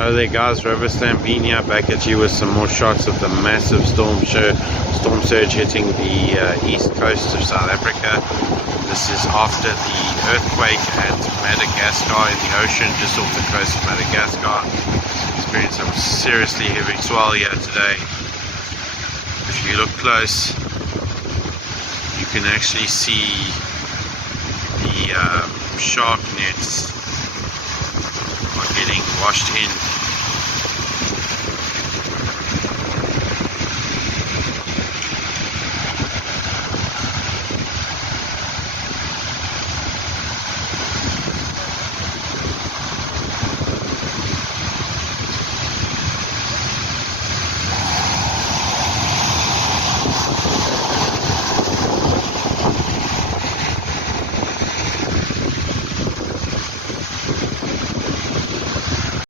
Hello there guys, Rover Stampede here, back at you with some more shots of the massive storm surge hitting the east coast of South Africa. This is after the earthquake at Madagascar in the ocean, just off the coast of Madagascar. Experienced some seriously heavy swell here today. If you look close, you can actually see the shark nets are getting washed in